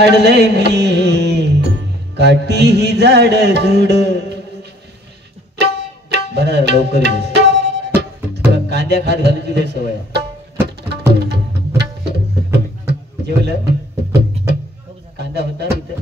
काढलंय मी काठी ही जाड जुड बना लवकर कांद्या खात घालूची लय सवय जेवलं कांदा होता इथं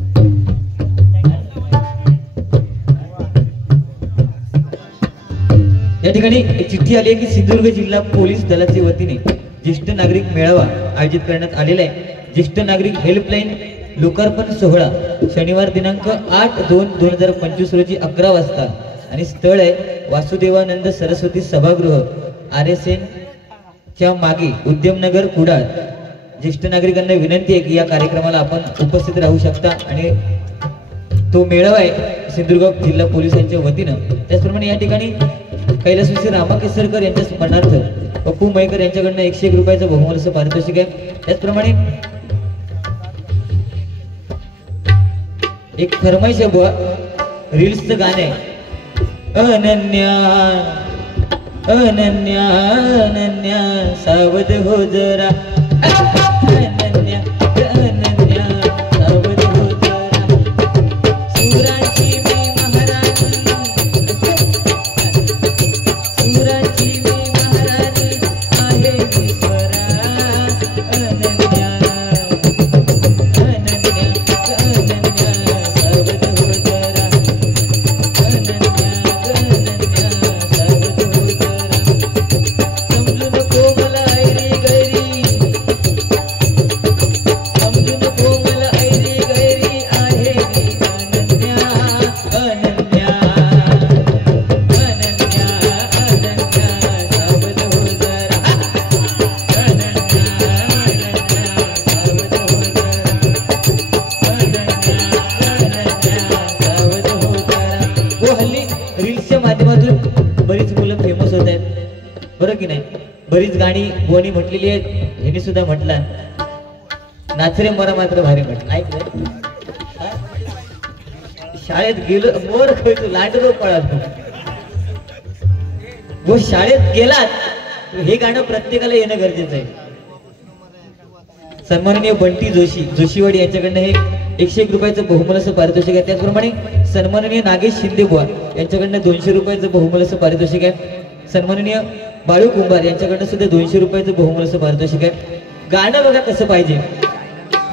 या ठिकाणी एक चिठ्ठी आली आहे की सिंधुदुर्ग जिल्हा पोलीस दलाच्या वतीने ज्येष्ठ नागरिक मेळावा आयोजित करण्यात आलेला आहे। ज्येष्ठ नागरिक हेल्पलाईन लोकार्पण सोहळा शनिवार दिनांक 8/2/2025 रोजी 11 वाजता आणि स्थळ आहे वासुदेवानंद सरस्वती सभागृह RSN च्या मागे उद्यमनगर कुडाळ। ज्येष्ठ नागरिकांना विनंती आहे की या कार्यक्रमाला आपण उपस्थित राहू शकता आणि तो मेळावा आहे सिंधुदुर्ग जिल्हा पोलिसांच्या वतीनं। त्याचप्रमाणे या ठिकाणी कैलासवासी रामा केसरकर यांच्या स्मरणार्थ पप्पू मयकर यांच्याकडनं 101 रुपयाचं बहुमूल्य पारितोषिक आहे। त्याचप्रमाणे एक फरमाईश आहे बुवा रील्सचं गाणं आहे अनन्या अनन्या अनन्या सावध हो जरा अनन्या अनन्या सावध हो जरा सुराची मी महाराणी सुराची मी महाराणी आहे ईश्वरा अनन्या बरीच गाणी बोनी म्हटलेली आहेत ह्यांनी सुद्धा म्हटला नाचरे मरा मात्र भारी म्हटलं ऐकलं शाळेत गेलो मोर खेळतो लांडलो पळालो व शाळेत गेलात हे गाणं प्रत्येकाला येणं गरजेचं आहे। सन्माननीय बंटी जोशी जोशीवाडी यांच्याकडनं हे 101 रुपयाचं बहुमूल्य पारितोषिक आहे। त्याचप्रमाणे सन्माननीय नागेश शिंदे बुवा यांच्याकडनं 200 रुपयाचं बहुमूल्य पारितोषिक आहे। सन्माननीय बाळू कुंभार यांच्याकडनं सुद्धा 200 रुपयाचं बहुमूल्य पारितोषिक आहे। गाणं बघा कसं पाहिजे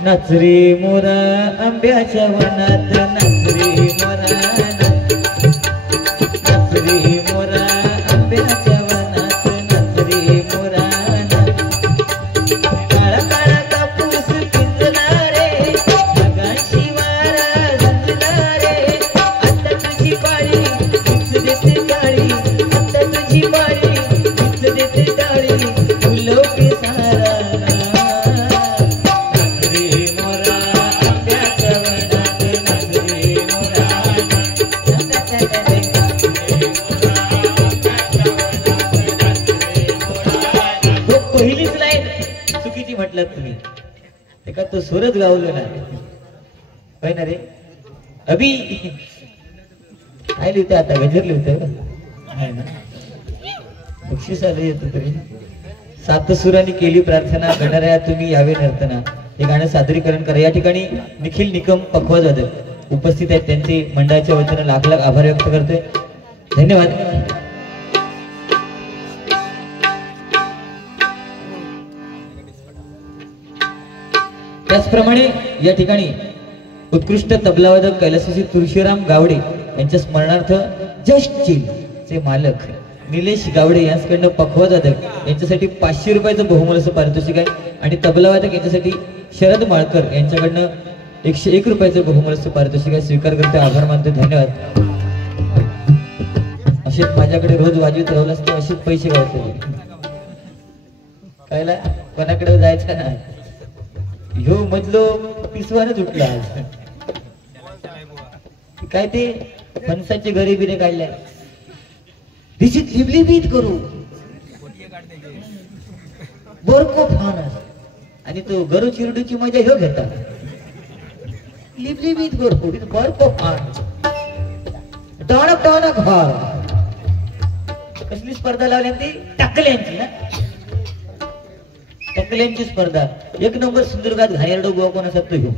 नाच रे मोरा आंब्याच्या वनात नाच रे मोरा नाच रे मोरा आंब्याच्या वनात नाच रे मोरा काळा काळा कापूस पिंजला रे आकाशी वारा झुंजला रे आता तुझी पाळी हीच देते काळी आता तुझी पाळी हीच देते काळी फुलो के सारा पहिलीच लाईन चुकीची म्हटलात तुम्ही एका तो सुरत गावलो ना काय ना रे अभि काय लिहिते आता गजर लिहिते बक्षीस आलं येतं तरी 7 सुरांनी केली प्रार्थना गणराया तुम्ही यावे नर्तना हे गाणं सादरीकरण करा। या ठिकाणी निखिल निकम पखवाज उपस्थित आहेत त्यांचे मंडळाच्या वतीनं लाख लाख आभार व्यक्त करतोय धन्यवाद। त्याचप्रमाणे या ठिकाणी उत्कृष्ट तबलावादक कैलासवासी तुळशीराम गावडे यांच्या स्मरणार्थ जस्ट चिल चे मालक निलेश गावडे यांच्याकडनं पखवादक यांच्यासाठी 500 रुपयाचं बहुमूल्य पारितोषिक आहे आणि तबलावादक यांच्यासाठी शरद माळकर यांच्याकडनं 101 रुपयाचं बहुमूल्य पारितोषिक आहे। स्वीकार करते आभार मानते धन्यवाद। असेच माझ्याकडे रोज वाजवीत राहिलं असतं असेच पैसे गावते कायला कोणाकडे जायचं ना ह्यो मधलो पिसवानच उठला काय ते फणसाची घरी बिरे काढल्या दिशीत लिबलिबीत करू बरको फानस आणि तो गरु चिरडूची मजा ह्यो घेता लिबलिबीत करू बरको फान टणक टणक भार कसली स्पर्धा लावली ती टाकल्यांची ना टाकल्यांची स्पर्धा 1 नंबर सिंधुदुर्गात घायरडो गोवा कोण असतो ह्यो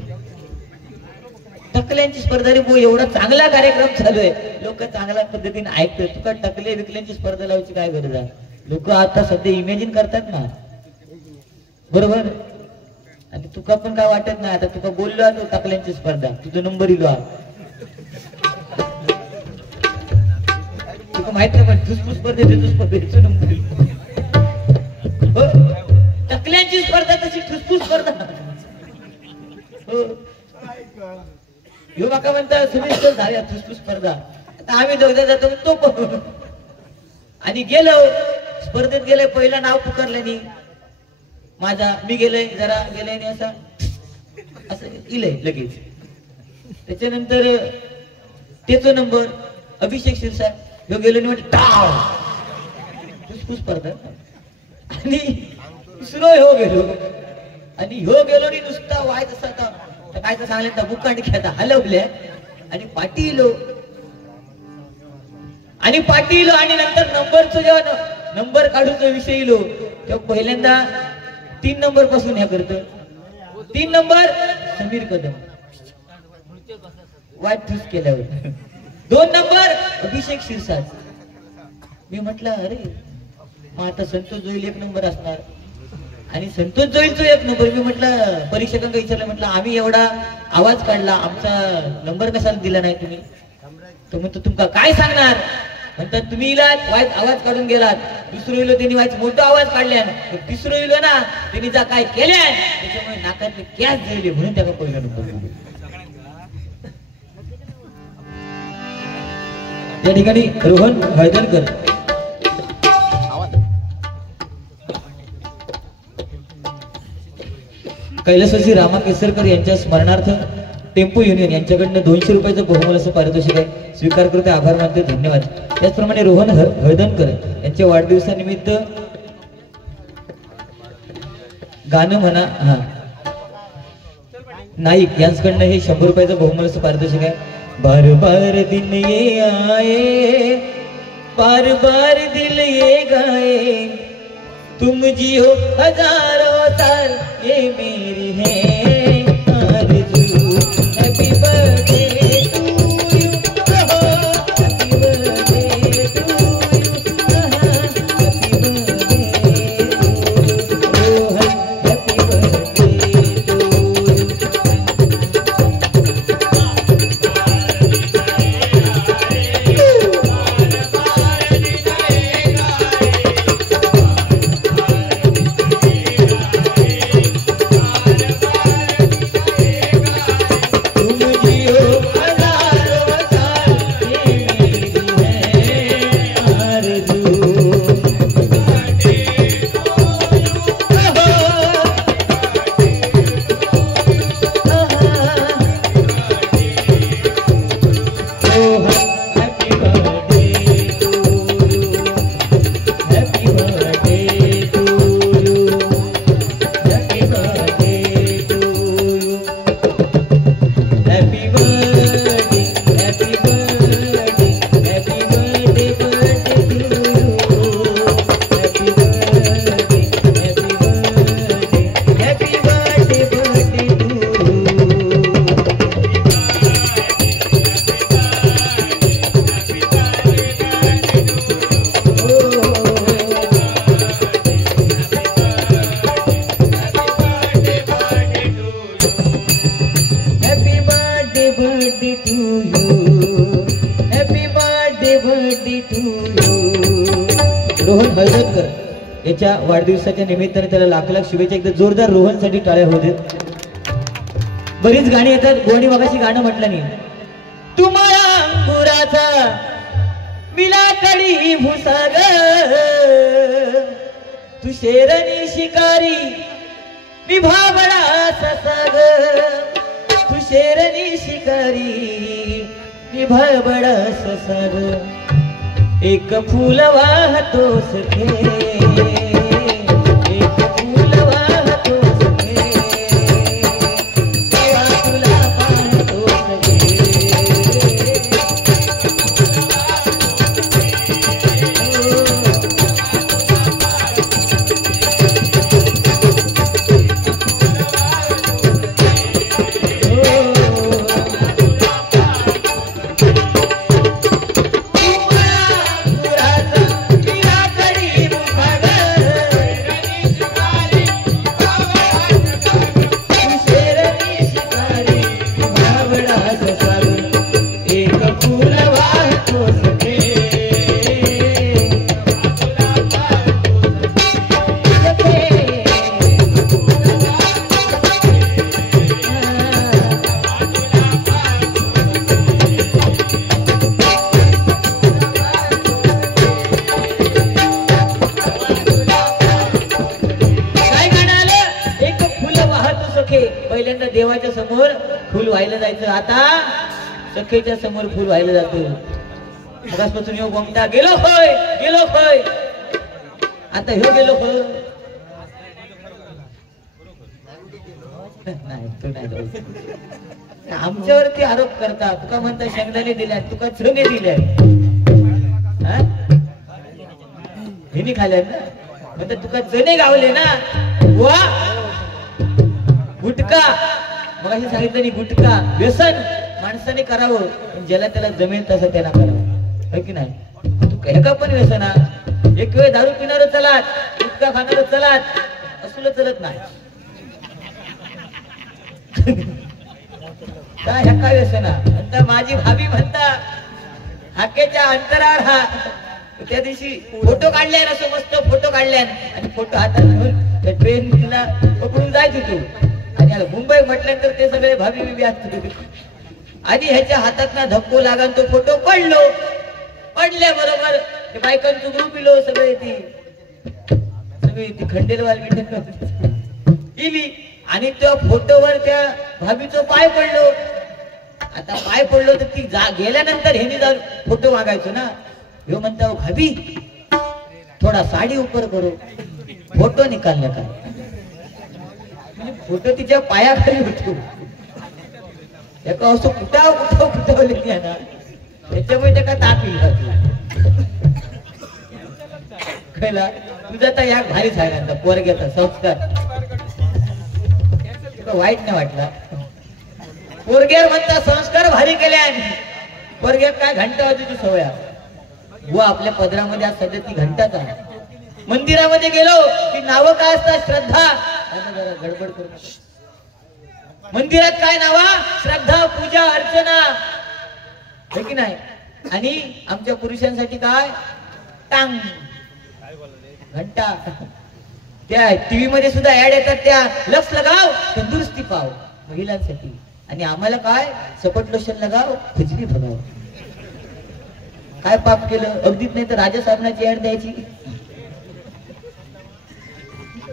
टकल्यांची स्पर्धा रे भाऊ, एवढा चांगला कार्यक्रम चालू आहे, लोक चांगल्या पद्धतीने ऐकतात, तुका टकले विकल्यांची स्पर्धा लावायची काय गरज आहे? लोक आता सध्या इमॅजिन करतात ना, बरोबर? आणि तुका पण काय वाटत नाही, आता तुका बोललो तो टकल्यांची स्पर्धा, तुझा नंबर इलो तुका माहित नाही, पण धुसफूस स्पर्धेचा नंबर हो, टकल्यांची स्पर्धा तशी धुसफूस स्पर्धा हो. ह्यो माका म्हणता सुमिस्टर झाल्या धुसफूस स्पर्धा, आता आम्ही दोघे जातो तो पण, आणि गेलो स्पर्धेत गेले, पहिला नाव पुकारल्यानी माझा, मी गेलोय जरा गेलोय आणि असं इलय लगेच. त्याच्यानंतर त्याचा नंबर अभिषेक शिरसाट, ह्यो गेलो आणि म्हणजे टाव धुसफूस स्पर्धा, आणि दुसरो ह्यो गेलो, आणि ह्यो गेलो आणि नुसता वाय तसा काय तर सांगले बुकांड खेळता हलवल्या आणि पाटीलो आणि नंतर नंबरचं जेव्हा नंबर काढूचा विषय इलो तेव्हा पहिल्यांदा 3 नंबर पासून हे करत. 3 नंबर समीर कदम वाट ठूस केल्यावर, 2 नंबर अभिषेक शिरसाट. मी म्हटलं अरे मग आता संतोष जोईल 1 नंबर असणार, आणि संतोष जोईलचं 1 नंबर. मी म्हटलं परीक्षकांना विचारलं, म्हटलं आम्ही एवढा आवाज काढला, आमचा नंबर कशाला दिला नाही तुम्ही? तो म्हणतो तुमका काय सांगणार, म्हणतात तुम्ही इलात वाईट आवाज काढून गेलात, दुसरं इलो त्यांनी वाईट मोठा आवाज काढल्या, तिसरं इलो ना त्यांनी जा काय केल्या त्याच्यामुळे नाकातले कॅच जाईल म्हणून त्याला पहिला नंबर दिला. त्या ठिकाणी रोहन हळदणकर कैलासवासी रामा केसरकर यांच्या स्मरणार्थ टेम्पो युनियन यांच्याकडनं 200 रुपयाचं बहुमोल असं पारितोषिक आहे, स्वीकार करते, आभार मानते, धन्यवाद. त्याचप्रमाणे रोहन हळदणकर यांच्या वाढदिवसानिमित्त गाणं म्हणा हा नाईक यांच्याकडनं हे 100 रुपयाचं बहुमोल असं पारितोषिक आहे. बार बार दिन ये आए, बार बार दिल ये गाए, तुम जियो हजारों साल ये मेरी है आरज़ू. Happy birthday to you, happy birthday to you, happy birthday Rohan, happy birthday to Rohan Haldankar याच्या वाढदिवसाच्या निमित्ताने त्याला लाख लाख शुभेच्छा. एकदा जोरदार रोहनसाठी टाळ्या होऊ देत. बरीच गाणी येतात, गोणी मगाशी गाणं म्हटलं नाही. तुम्हाला अंगुराचा मिला कडी भुसाग, तू शेरणी शिकारी मी भाबडा ससाग, तू शेरणी शिकारी मी भाबडा ससाग. एक फूल वाहतो सखे, एक फूल वाहतो सखे, तेव्हा तुला पाहतो सखे. पहिल्यांदा देवाच्या समोर फुल व्हायला जायचं, आता सखेच्या समोर फुल व्हायला जातं. आकाशपासून ह्यो बोमटा गेलो होय, गेलो होय, आता ह्यो गेलो होय. नाही तू नाही, आमच्यावरती आरोप करता. तुका म्हणता शेंगदाणे दिल्यात, तुका चणे दिल्यात, हिनी खाल्यात ना, म्हणता तुका चणे गावले ना. वा गुटखा, मग अशी सांगितलं गुटखा व्यसन माणसाने करावं, पण ज्याला त्याला जमेल तसं त्याला करावं, है की नाही. तू हे का पण व्यसना, एक वेळ दारू पिणार चलात, गुटखा खाणार चलात, असलं चलत नाही. काय ह्या काय व्यसना म्हणता. माझी भाभी म्हणता हाकेच्या अंतराळ हा, त्या दिवशी फोटो काढले असं मस्त फोटो काढले, आणि फोटो हातात घेऊन त्या ट्रेनला पकडून जायच होतो. आणि मुंबई म्हटल्यानंतर ते सगळे भाभी बिबी असते, आणि ह्याच्या हातात ना धक्को लागा, तो फोटो पडलो. पडल्या बरोबर ते बायकांचं ग्रुप इलो, सगळे ती खंडेलवाल इली, आणि त्या फोटोवर त्या भाभीचं पाय पडलो. आता पाय पडलो तर ती गेल्यानंतर ह्यानी जाऊन फोटो मागायचो ना. ह्यो म्हणता भाभी थोडा साडी ऊपर करो, फोटो निकालने का. म्हणजे फोटो तिच्या पायाखाली होतो. त्याका असं कुठावले ना, त्याच्यामुळे त्याका ताप येईल. कळला तुझा तर या भारी झाला पोरग्याचा संस्कार, वाईट नाही वाटला. पोरग्यावर म्हणता संस्कार भारी केले. पोरग्यात काय घंटा वाजवायची सवय, व आपल्या पदरामध्ये आज सध्या ती घंटाच आहे. मंदिरामध्ये गेलो की नावं काय असतात, श्रद्धा. जरा गडबड करू. मंदिरात काय नावा, श्रद्धा, पूजा, अर्चना, हे की नाही. आणि आमच्या पुरुषांसाठी काय, टांग, घंटा. त्या टीव्ही मध्ये सुद्धा ऍड येतात, त्या लक्ष लगाव तंदुरुस्ती पाव, महिलांसाठी. आणि आम्हाला काय, सपट लोशन लगाव, खुजली भगाव. काय पाप केलं, अगदीच नाही तर राजा साबणाची ऍड द्यायची.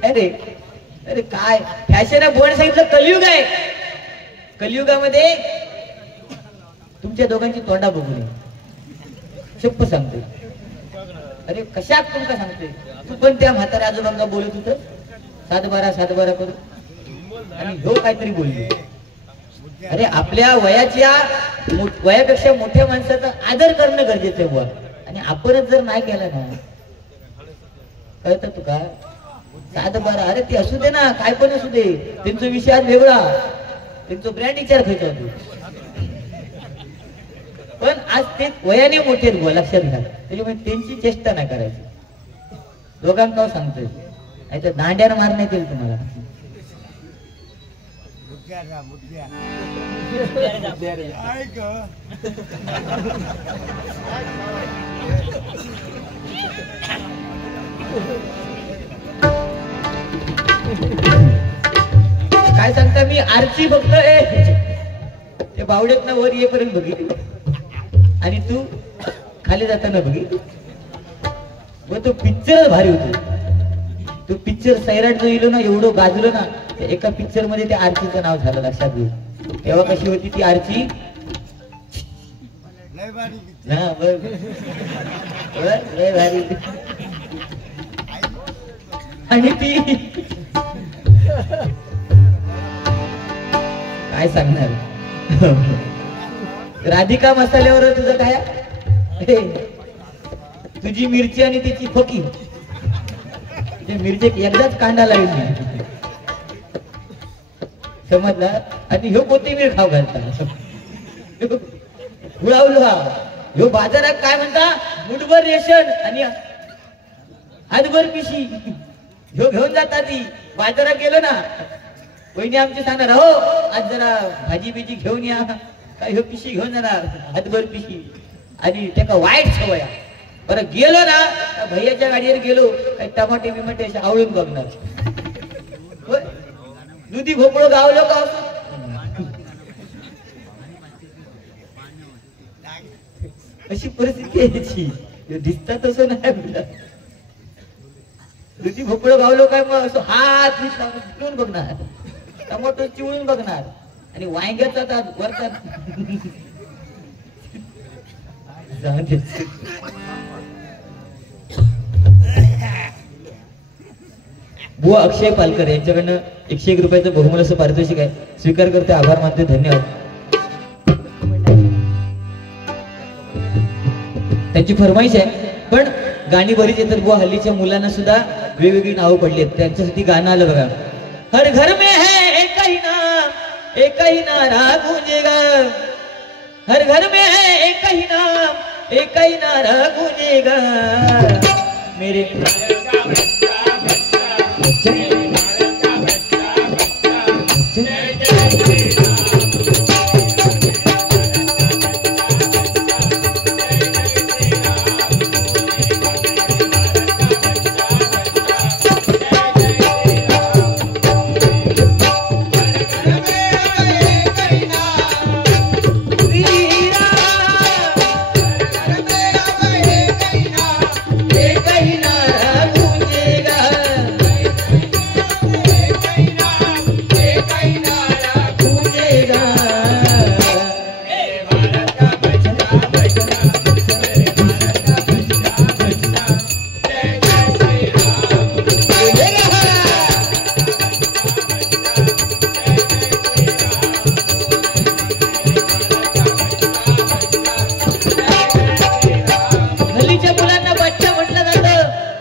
अरे अरे काय फॅशन बोर्ड सांगितलं, कलियुग आहे. कलियुगामध्ये तुमच्या दोघांची तोंडा बघू नये, चप्प सांगते. अरे कशात तुमका सांगते, तू पण त्या म्हाताऱ्या आजोबांना बोलत होत, 7-12 करू, आणि हो काहीतरी बोलले. अरे आपल्या वयापेक्षा मोठ्या माणसाचा आदर करणं गरजेचं आहे बुवा. आणि आपणच जर नाही केला ना, कळतं तुका 7-12, अरे ते असू दे ना, काय पण असू दे, त्यांचा विषय आज वेगळा, त्यांचा ब्रँड विचार खायचा होतो. पण आज ते वयाने मोठे बुवा, लक्षात घ्या. त्याच्यामुळे त्यांची चेष्टा नाही करायची. दोघांना सांगतोय, नाहीतर दांड्यानं मारण्यात येईल तुम्हाला. काय सांगता, मी आरची फक्त ते बावड्यात ना वर येईपर्यंत बघितली, आणि तू खाली जाताना बघितली. व तो पिक्चर भारी होतो. तो पिक्चर सैराट जो इलो ना, एवढं गाजलो ना, एका पिक्चर मध्ये त्या आरचीचं नाव झालं, लक्षात घे. तेव्हा कशी होती ती आरची, लय भारी. आणि ती काय सांगणार, राधिका मसाल्यावर तुझं काय, तुझी मिरची आणि तिची फकी, मिरची एकदाच कांदा लावली, समजला. आणि ह्यो कोथिंबीर खाऊ घालता, गुळावलो हा. ह्यो बाजारात काय म्हणता, मुठभर रेशन आणि हातभर पिशी ह्यो घेऊन जाता. ती बाजारात गेलो ना, वहिनी आमची सांगणार, हो आज जरा भाजी बिजी घेऊन या, काय ह्यो पिशी घेऊन जाणार, हातभर पिशी. आणि त्याका वाईट सवय. बरं गेलो ना, भैयाच्या गाडीवर गेलो, काही टमाटे बिमाटे असे आवळून बघणार. दुधी भोपळं गावलो का, अशी परिस्थिती यायची. दिसता तसं नाही, दुधी भोपळं गावलो काय, मग असं हात बघणार. टमाटो चिवळून बघणार आणि वांग्याचा वरचा जाऊन दे. बुवा अक्षय पालकर यांच्याकडनं 101 रुपयाचं बहुमूल्य असं पारितोषिक आहे. स्वीकार करते, आभार मानते, धन्यवाद. त्यांची फरमाईश आहे. पण गाणी बरीच येतात बुवा. हल्लीच्या मुलांना सुद्धा वेगवेगळी नावं पडली आहेत. त्यांच्यासाठी गाणं आलं बघा. हर घर में है एक ही नारा गूंजेगा. हर घर में है एक ही नारा गूंजेगा. मेरे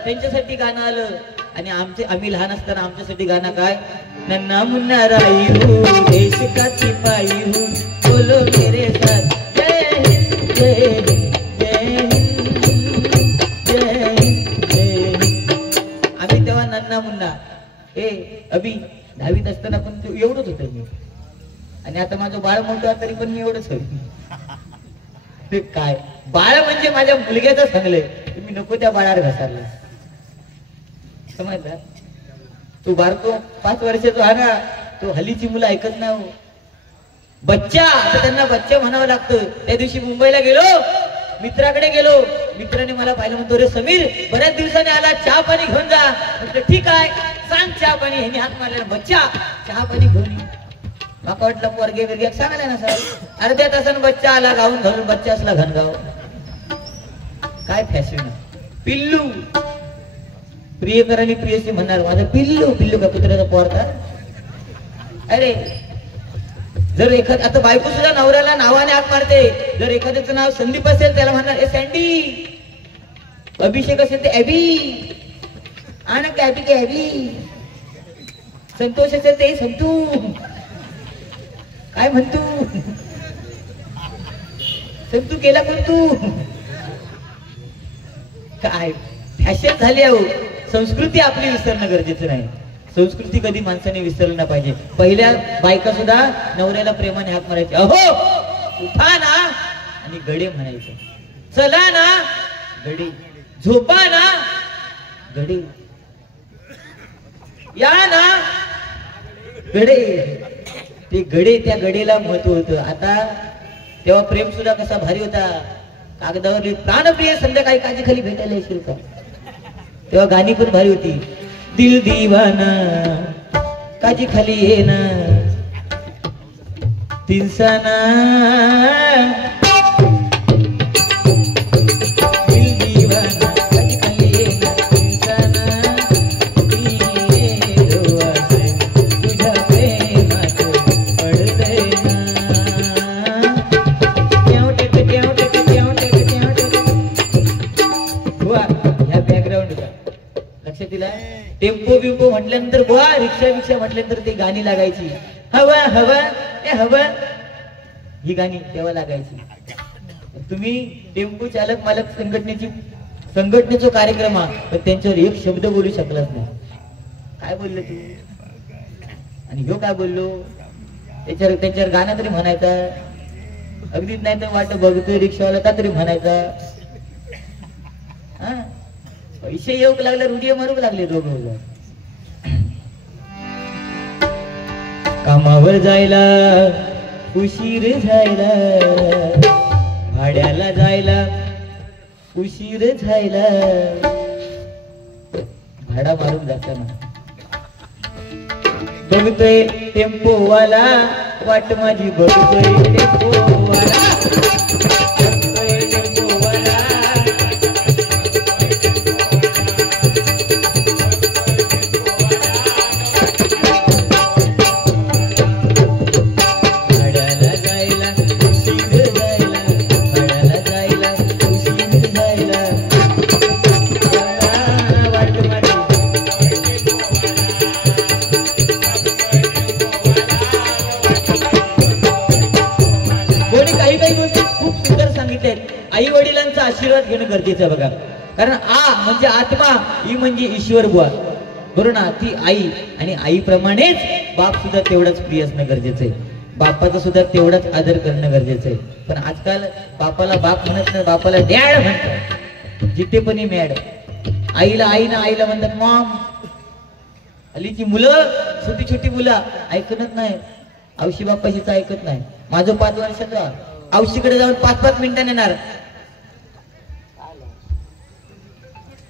त्यांच्यासाठी गाणं आलं. आणि आम्ही लहान असताना आमच्यासाठी गाणं काय, नन्ना मुन्ना राई हूँ देश का सिपाही हूँ बोलो मेरे साथ जय हिंद जय हिंद जय हिंद जय हिंद जय हिंद. आम्ही तेव्हा नन्ना मुन्ना अभि 10वीत असताना पण एवढंच होतं मी. आणि आता माझं बाळ मोठं तरी पण मी एवढंच होतो. ते काय बाळ म्हणजे माझ्या मुलग्याचं सांगलंय, तुम्ही नको त्या बाळावर घसारला. समजला तू बारको 5 वर्षाचा हा ना, तो हल्लीची मुलं ऐकत नाही. बच्चा आता त्यांना बच्चा म्हणावं लागतं. त्या दिवशी मुंबईला गेलो, मित्राकडे गेलो. मित्राने मला पाहिलं, म्हणतो रे समीर बऱ्याच दिवसाने आला, चहा पाणी घेऊन जा. म्हटलं ठीक आहे, सांग चहा पाणी. ह्यांनी हात मारला, बच्चा चहा पाणी घेऊन. माका वाटलं पोरगे बिरगे सांगायला ना सर. अर्ध्या तासानं बच्चा आला, गाऊन घालून. बच्चा असला घनगाव. काय फॅशन. पिल्लू प्रियकरांनी प्रियसी म्हणणार, माझं पिल्लू. पिल्लू का कुत्र्याचा पोरता. अरे जर आता बायको सुद्धा नवऱ्याला नावाने हाक मारते. जर एखाद्याचं नाव संदीप असेल त्याला म्हणणार ए सँडी. अभिषेक असेल ते ॲबी. आण कॅबी कॅबी. संतोष असेल ते संतू. काय म्हणतो संतू केला पण तू. काय फॅशन झाली आहे. संस्कृती आपली विसरणं गरजेचं नाही. संस्कृती कधी माणसाने विसरलं नाही पाहिजे. पहिल्या बायका सुद्धा नवऱ्याला प्रेमाने हाक मारायचे. अहो उठा ना आणि गडे म्हणायचे. चला ना गडे. झोपा ना गडे. या ना गडे. ते गडे, त्या गडेला महत्व होतं. आता तेव्हा प्रेम सुद्धा कसा भारी होता. कागदावर प्राणप्रिय संध्याकाळी काजी खाली भेटायला येशील का. तेव्हा गाणी पण भारी होती. दिल दीवाना काजी खाली ये ना तिनसाना. दिल दीवाना काजी खाली ये ना तिनसाना. तुझ्या प्रेमात पडते ना. ह्या बॅकग्राऊंड लक्षात दिला. टेम्पो बिम्पो म्हटल्यानंतर बुवा, रिक्षा बिक्षा म्हटल्यानंतर ती गाणी लागायची. हवा हवा ए हवा, ही गाणी तेव्हा लागायची. तुम्ही टेम्पो चालक मालक संघटनेचा कार्यक्रम हा, पण त्यांच्यावर एक शब्द बोलू शकलाच नाही. काय बोललो तू आणि ह्यो काय बोललो. त्यांच्यावर गाणं तरी म्हणायचा. अगदीच नाही तर वाट बघतोय रिक्षावाला का तरी म्हणायचा. हा पैसे येऊ लागले, रुडिया मारू लागले दोघं. कामावर जायला उशीर झायला, भाड्याला जायला उशीर झायला. भाडा मारून जाताना बघतोय टेम्पोवाला वाट माझी बघतोय टेम्पोवाला आई वडिलांचा आशीर्वाद घेणं गरजेचं आहे बघा. कारण आ म्हणजे आत्मा, ई म्हणजे ईश्वर बुवा, बरोबर ना. ती आई आणि आईप्रमाणेच बाप सुद्धा तेवढाच प्रिय असणं गरजेचं आहे. बापाचा सुद्धा तेवढाच आदर करणं गरजेचं आहे. पण आजकाल बापाला बाप म्हणत नाही, बापाला डॅड म्हणतात. जिथे पण मॅड. आईला आई ना आईला म्हणतात मॉम. हल्लीची मुलं, छोटी छोटी मुलं ऐकत नाही. औशी बापाशीच ऐकत नाही. माझं 5 वर्षाचा औशीकडे जाऊन 5-5 मिनिटांनी येणार.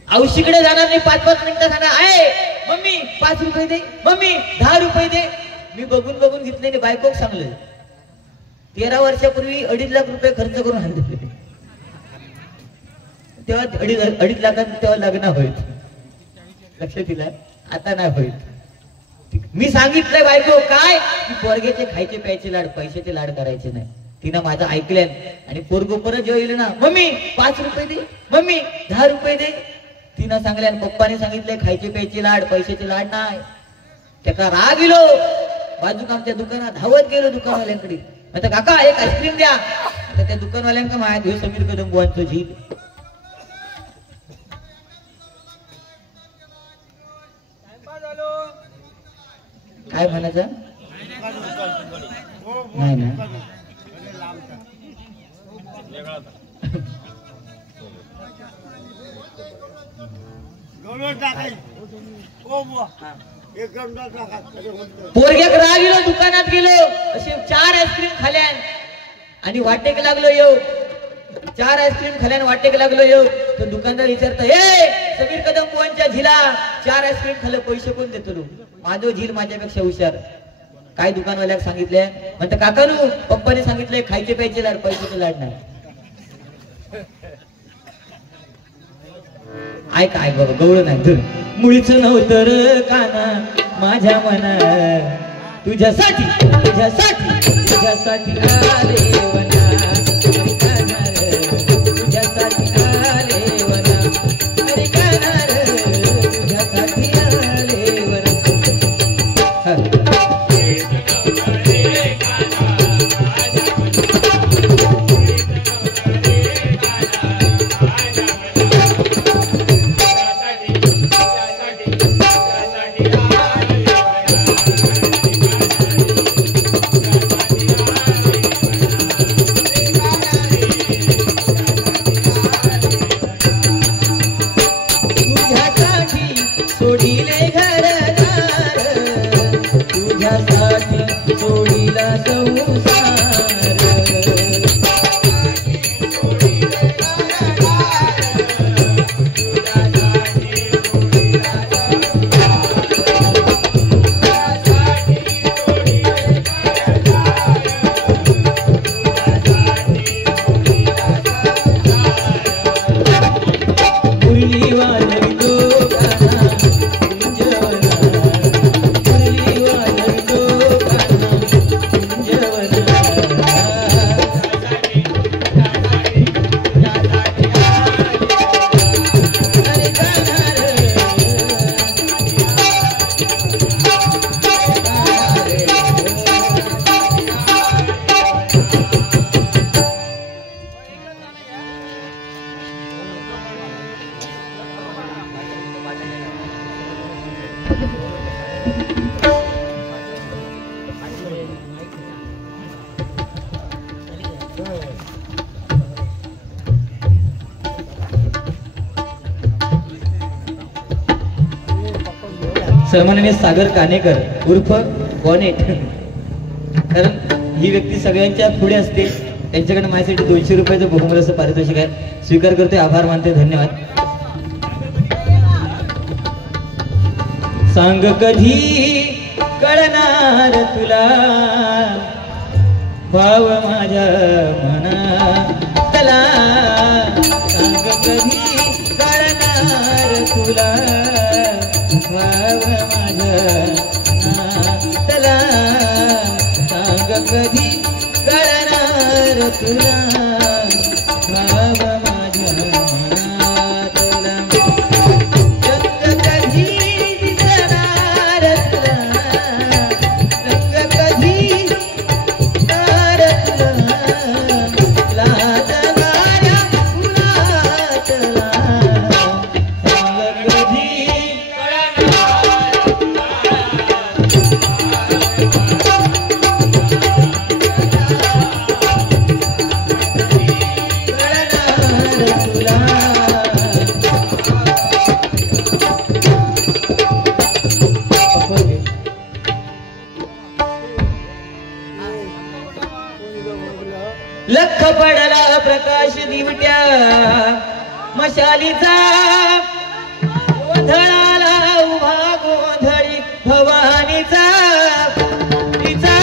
औशीकडे जाणार नाही, 5-5 मिनिटं जाणार. आहे मम्मी 5 रुपये दे, मम्मी 10 रुपये दे. मी बघून बघून घेतले नाही. बायकोक सांगलं 13 वर्षापूर्वी 2.5 लाख रुपये खर्च करून आणले. तेव्हा 2.5 लाखांचं तेव्हा लग्न होईल. लक्ष दिलं? आता नाही होईल. मी सांगितलंय बायको काय की पोरग्याचे खायचे प्यायचे लाड, पैशाचे लाड करायचे नाही. तिनं माझं ऐकलं आणि पोरगो परत जेव्हा येईल ना, मम्मी 5 रुपये दे, मम्मी 10 रुपये दे. तिनं सांगल्या आणि पप्पाने सांगितले खायचे प्यायचे लाड, पैशाचे लाड नाही. त्याचा राग गेलो. बाजूक आमच्या दुकानात धावत गेलो दुकानवाल्यांकडे. म्हणतात काका एक आईस्क्रीम द्या. तर त्या दुकानवाल्यांका माहित हे समीर कदम बुवांचं झील. काय म्हणायचं नाही ना. पोरग्याक राग गेलो. दुकानात गेलो असे 4 आईस्क्रीम खाल्यान आणि वाटेक लागलो येऊ. 4 आईस्क्रीम खाल्यान वाटेक लागलो येऊ. तो दुकानदार विचारता हे समीर कदम बुवांच्या झिला 4 आईस्क्रीम खाल्लं पैसे कोण देतो? माझं झील माझ्यापेक्षा हुशार. काय दुकानवाल्याक सांगितले म्हणते काकानू पप्पाने सांगितले खायचे प्यायचे लाड, पैशाचे लाड नाही. ऐक काय बाबा गवळ नाही. मुळीच नव्हतं र काना माझ्या मनात तुझ्यासाठी तुझ्यासाठी तुझ्यासाठी आले वना. तुझ्यासाठी आले वना. अरे कानार तुझ्यासाठी आले वना. सोडीले घरदार तुझ्यासाठी सोडीला संसार. सन्माननीय सागर कानेकर उर्फ बॉनेट. कारण ही व्यक्ती सगळ्यांच्या पुढे असते. त्यांच्याकडे माझ्यासाठी 200 रुपयाचं बहुमूल्य पारितोषिक आहे. स्वीकार करते, आभार मानते, धन्यवाद. सांग कधी कळणार तुला भाव माझ्या मनातला सांग कधी कळणार तुला भाव माझ्या मनातला सांग कधी कळणार तुला भाव माझ्या मनातला रंग कधी दिसणार तुला रंग कधी दिसणार तुला लाजणाऱ्या फुलातला सांग कधी लख पडला प्रकाश दिवट्या मशालीचा गोंधळाला उभा गोंधळी भवानीचा तिचा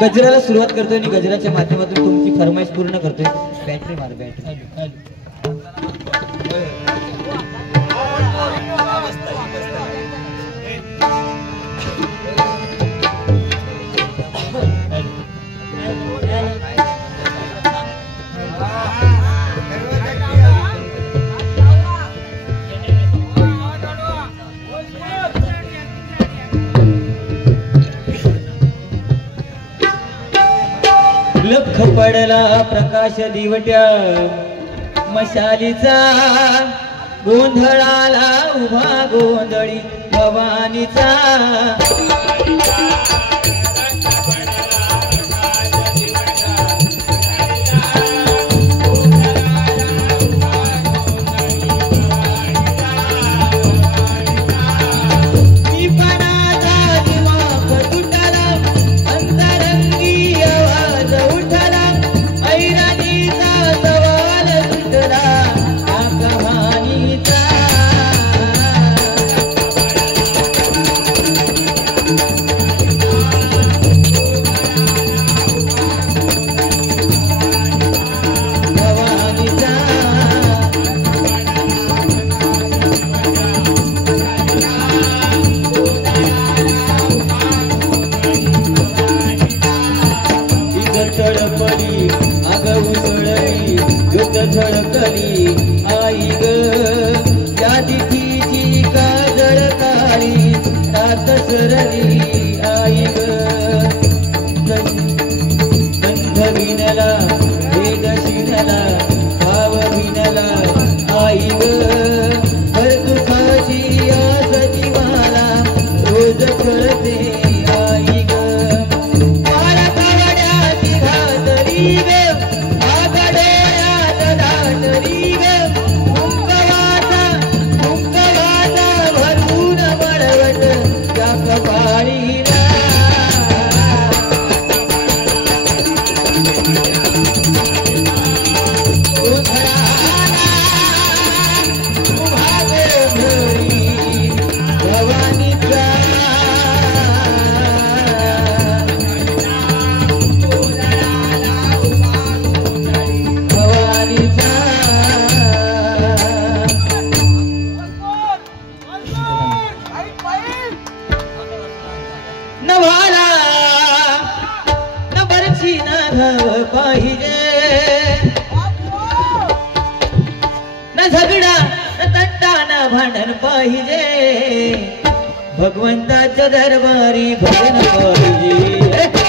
गजराला सुरुवात करतोय आणि गजराच्या माध्यमातून तुमची फरमाईश पूर्ण करतोय. बॅटरी मार बॅटरी. लख पडला प्रकाश दिवट्या मशालीचा गोंधळाला उभा गोंधळी भवानीचा झळकली आई ग त्या दिठीची काजळ काळी रात सरली आई ग गंध विणला वेद शिणला भाव विणला आई ग भर दुखाची आस जीवाला रोज कळते आई ग मला कावड्याची घातली ग नवाला न बरची न पाहिजे न झगडा न तंटा न भांडण पाहिजे भगवंताच्या दरबारी भजन पाहिजे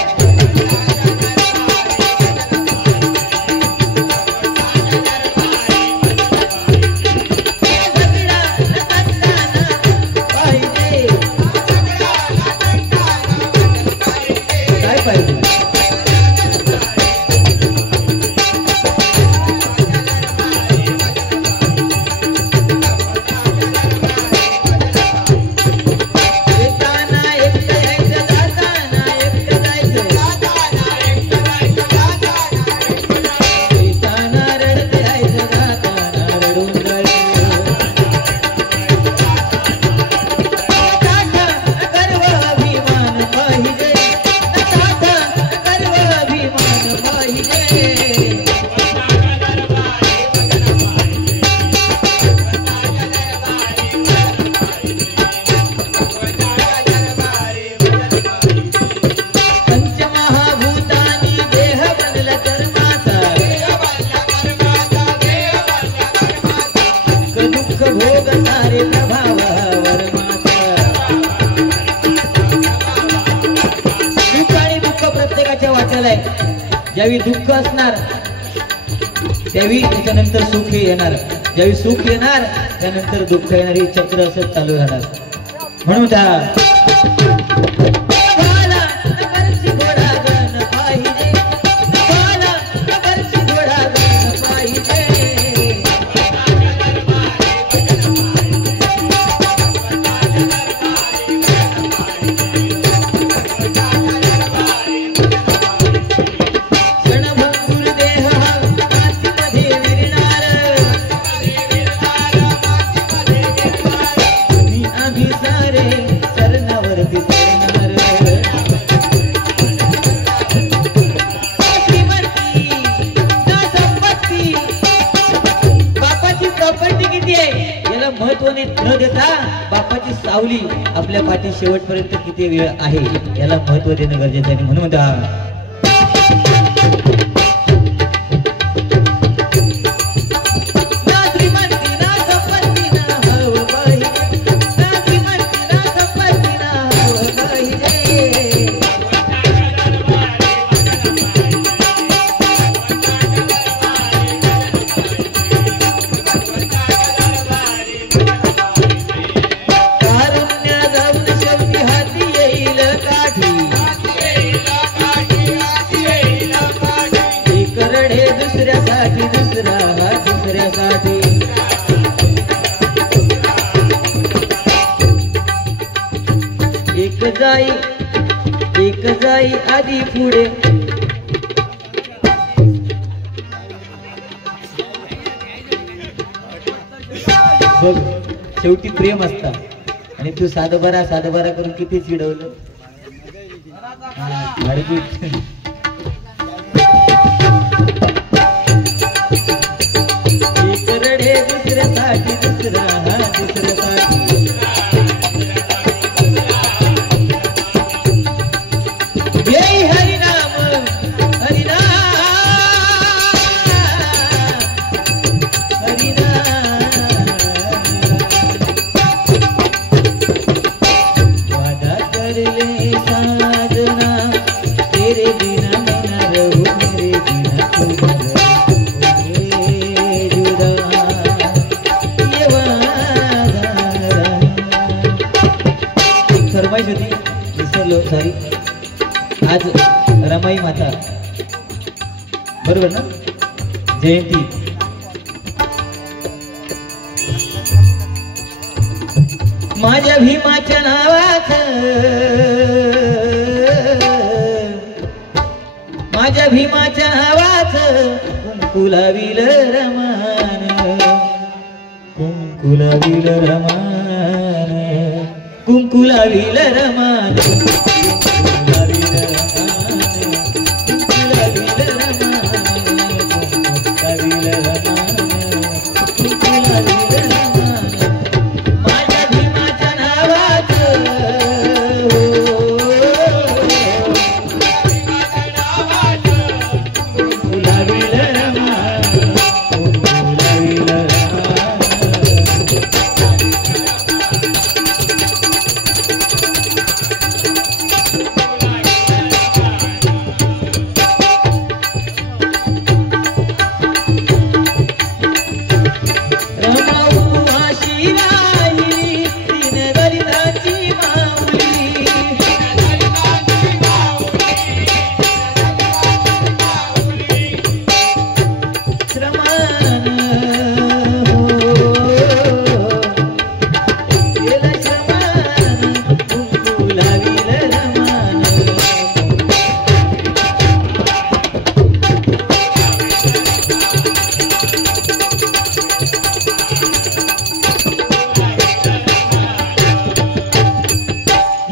ज्यावेळी दुःख असणार त्यावेळी त्याच्यानंतर सुख येणार ज्यावेळी सुख येणार त्यानंतर दुःख येणार हे चक्र असं चालू राहणार म्हणून न देता बापाची सावली आपल्या पाठी शेवटपर्यंत किती वेळ आहे याला महत्व देणं गरजेचं आहे म्हणून एक जाई आधी पुढे बघ शेवटी प्रेम असतं आणि तू साधबारा करून किती चिडवलं एक रडे दुसऱ्यासाठी दुसरा हा दुसऱ्यासाठी आज रमाई माता बरोबर ना जयंती माझ्या भीमाच्या नावाचं माझ्या भीमाच्या नावाचं कुंकुलाविल रमान कुंकुलाविल रमान कुंकुलाविल रमान माझ्या भीमाच्या नावाचं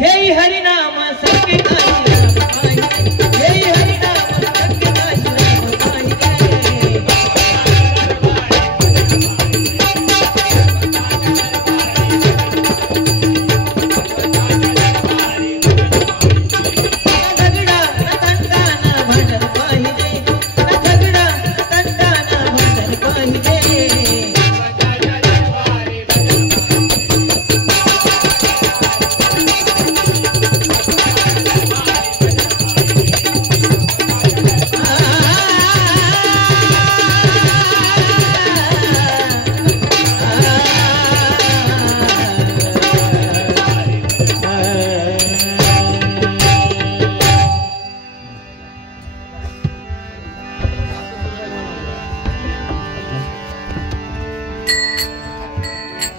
हे हरी